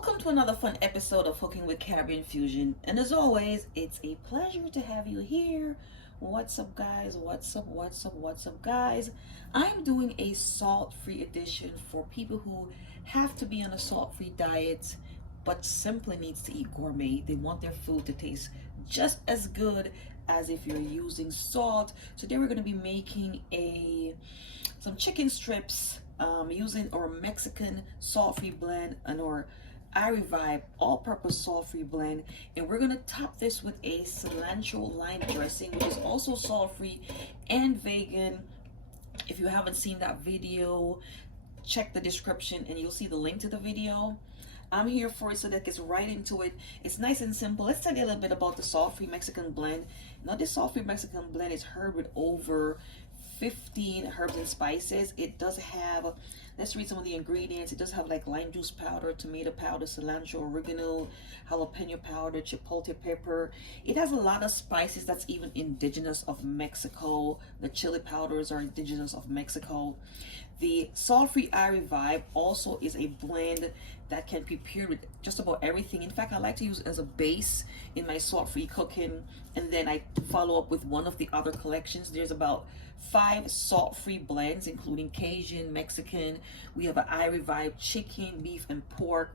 Welcome to another fun episode of Cooking with Caribbean Fusion. And as always, it's a pleasure to have you here. What's up, guys? What's up, guys? I'm doing a salt-free edition for people who have to be on a salt-free diet but simply needs to eat gourmet. They want their food to taste just as good as if you're using salt. Today we're going to be making some chicken strips using our Mexican salt-free blend and our I Revive all-purpose salt-free blend, and we're gonna top this with a cilantro lime dressing, which is also salt-free and vegan. If you haven't seen that video, check the description and you'll see the link to the video. I'm here for it so that gets right into it. It's nice and simple. Let's tell you a little bit about the salt-free Mexican blend. Now, this salt-free Mexican blend is herb with over 15 herbs and spices. It does have, let's read some of the ingredients. It does have like lime juice powder, tomato powder, cilantro, oregano, jalapeno powder, chipotle pepper. It has a lot of spices that's even indigenous of Mexico. The chili powders are indigenous of Mexico. The salt-free I Revive also is a blend that can be prepared with just about everything. In fact, I like to use it as a base in my salt-free cooking, and then I follow up with one of the other collections. There's about 5 salt-free blends, including Cajun, Mexican. We have an I Revive chicken, beef, and pork.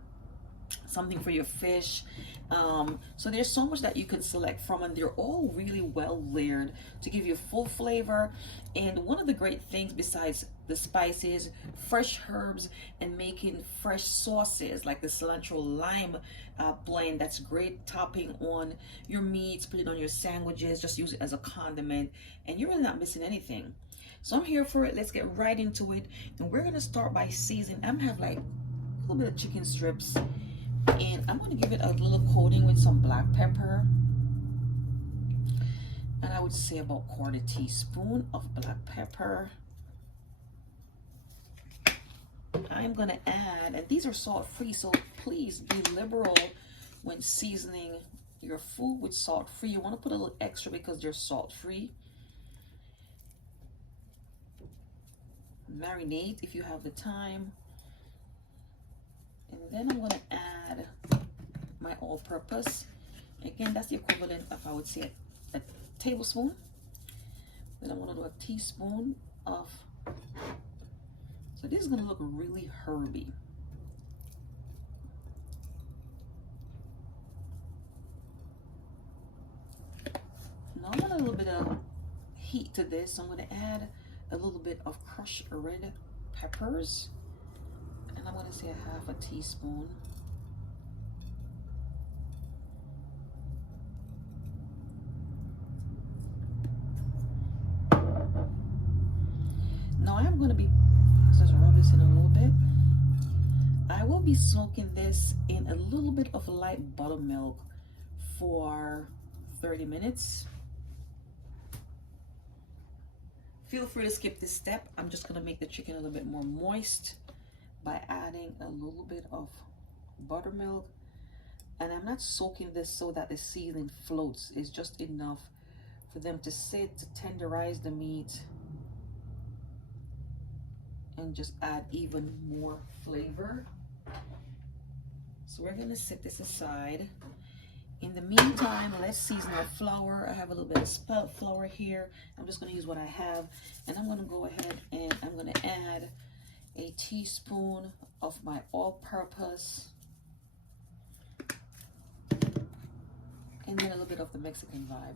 Something for your fish. So there's so much that you can select from, and they're all really well layered to give you full flavor. And one of the great things besides the spices, fresh herbs, and making fresh sauces like the cilantro lime blend, that's great topping on your meats, put it on your sandwiches, just use it as a condiment, and you're really not missing anything. So I'm here for it. Let's get right into it, and we're gonna start by seasoning. I'm gonna have like a little bit of chicken strips, and I'm going to give it a little coating with some black pepper, and I would say about 1/4 teaspoon of black pepper. I'm going to add, and these are salt free, so please be liberal when seasoning your food with salt free. You want to put a little extra because they're salt free. Marinate if you have the time. And then I'm going to add my all-purpose. Again, that's the equivalent of, I would say, a tablespoon. Then I'm going to do a teaspoon of, so this is going to look really herby. Now I want a little bit of heat to this, so I'm going to add a little bit of crushed red peppers. And I'm going to say 1/2 teaspoon. Now I'm going to be, let's rub this in a little bit. I will be soaking this in a little bit of light buttermilk for 30 minutes. Feel free to skip this step. I'm just going to make the chicken a little bit more moist by adding a little bit of buttermilk. And I'm not soaking this so that the seasoning floats. It's just enough for them to sit, to tenderize the meat, and just add even more flavor. So we're gonna set this aside. In the meantime, let's season our flour. I have a little bit of spelt flour here. I'm just gonna use what I have, and I'm gonna go ahead and I'm gonna add a teaspoon of my all-purpose, and then a little bit of the Mexican Vibe.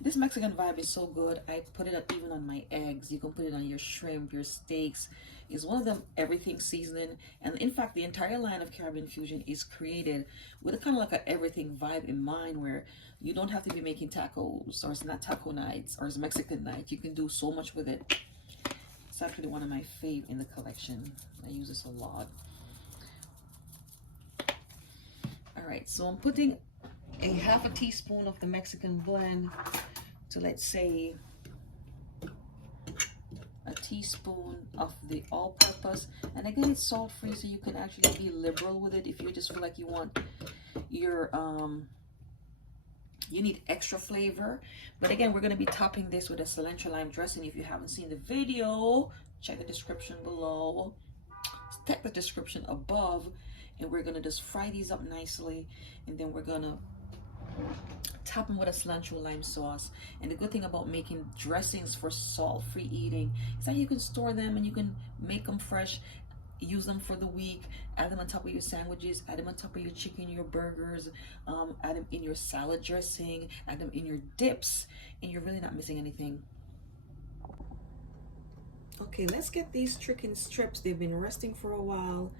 This Mexican Vibe is so good. I put it up even on my eggs. You can put it on your shrimp, your steaks. It's one of them everything seasoning. And in fact, the entire line of Caribbean Fusion is created with a kind of like a everything vibe in mind, where you don't have to be making tacos, or it's not taco nights, or it's Mexican night. You can do so much with it. It's actually one of my fave in the collection. I use this a lot. All right, so I'm putting a 1/2 teaspoon of the Mexican blend to, let's say, a teaspoon of the all-purpose. And again, it's salt-free, so you can actually be liberal with it if you just feel like you want your you need extra flavor. But again, we're going to be topping this with a cilantro lime dressing. If you haven't seen the video, check the description below, check the description above, and we're gonna just fry these up nicely, and then we're gonna top them with a cilantro lime sauce. And the good thing about making dressings for salt-free eating is that you can store them and you can make them fresh, use them for the week, add them on top of your sandwiches, add them on top of your chicken, your burgers, add them in your salad dressing, add them in your dips, and you're really not missing anything. Okay, let's get these chicken strips. They've been resting for a while.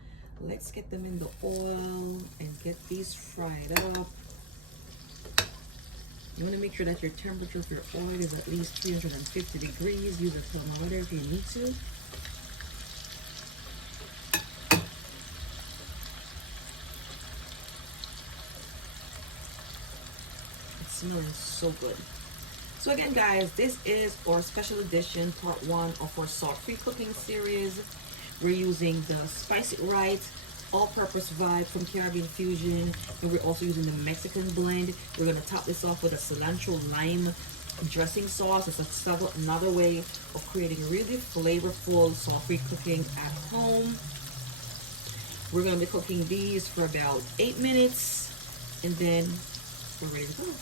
Let's get them in the oil and get these fried up. You want to make sure that your temperature for your oil is at least 350 degrees. Use a thermometer if you need to. It's smelling so good. So again, guys, this is our special edition, part 1 of our salt-free cooking series. We're using the Spice It Right all-purpose vibe from Caribbean Fusion, and we're also using the Mexican blend. We're going to top this off with a cilantro lime dressing sauce. It's another way of creating really flavorful salt-free cooking at home. We're going to be cooking these for about 8 minutes, and then we're ready to go.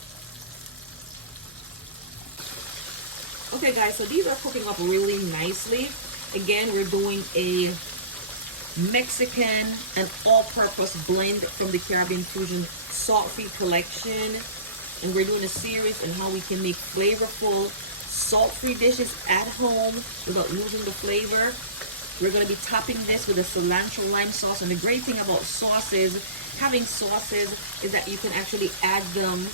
Okay guys, so these are cooking up really nicely. Again, we're doing a Mexican and all-purpose blend from the Caribbean Fusion salt-free collection, and we're doing a series on how we can make flavorful salt-free dishes at home without losing the flavor. We're going to be topping this with a cilantro lime sauce, and the great thing about having sauces is that you can actually add them.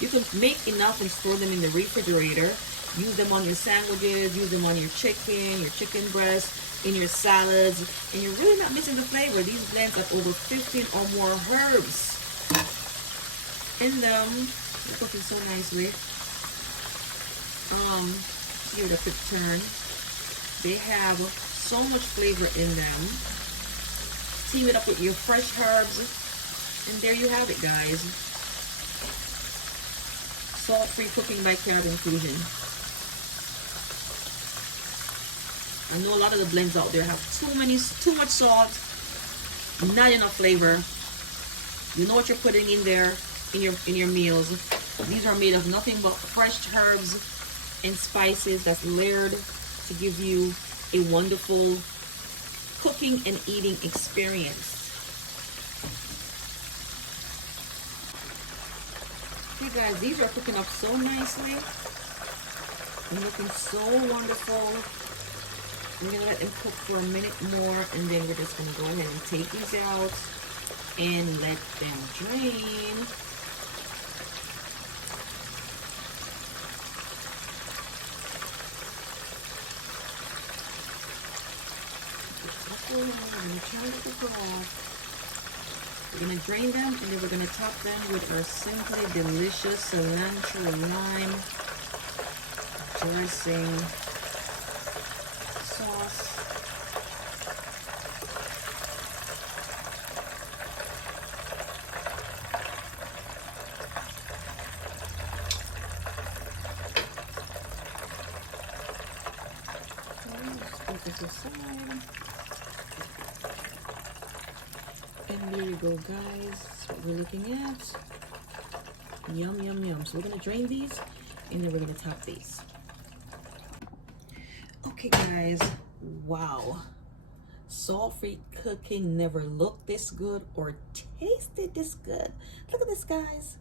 You can make enough and store them in the refrigerator. Use them on your sandwiches, use them on your chicken breast, in your salads, and you're really not missing the flavor. These blends have over 15 or more herbs in them. They're cooking so nicely. Give it a quick turn. They have so much flavor in them. Team it up with your fresh herbs, and there you have it, guys. Salt-free cooking by Caribbean Fusion. I know a lot of the blends out there have too much salt, not enough flavor. You know what you're putting in there in your meals. These are made of nothing but fresh herbs and spices that's layered to give you a wonderful cooking and eating experience. Okay guys, these are cooking up so nicely and looking so wonderful. We're going to let them cook for a minute more, and then we're just going to go ahead and take these out and let them drain. We're going to drain them, and then we're going to top them with our simply delicious cilantro lime dressing sauce. Put this aside. And there you go, guys. That's what we're looking at. Yum, yum, yum. So we're going to drain these, and then we're going to top these. Okay guys, wow, salt-free cooking never looked this good or tasted this good. Look at this, guys.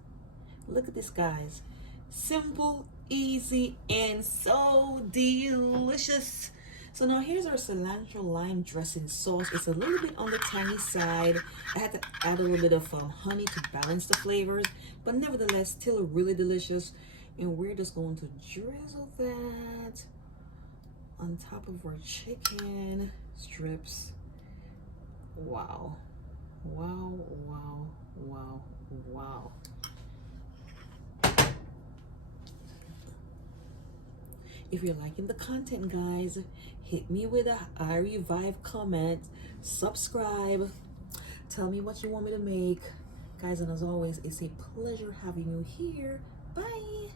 Look at this, guys. Simple, easy, and so delicious. So now here's our cilantro lime dressing sauce. It's a little bit on the tangy side. I had to add a little bit of honey to balance the flavors, but nevertheless still really delicious. And we're just going to drizzle that on top of our chicken strips. Wow. Wow, wow, wow, wow. If you're liking the content, guys, hit me with a I Revive comment, subscribe, tell me what you want me to make. Guys, and as always, it's a pleasure having you here. Bye.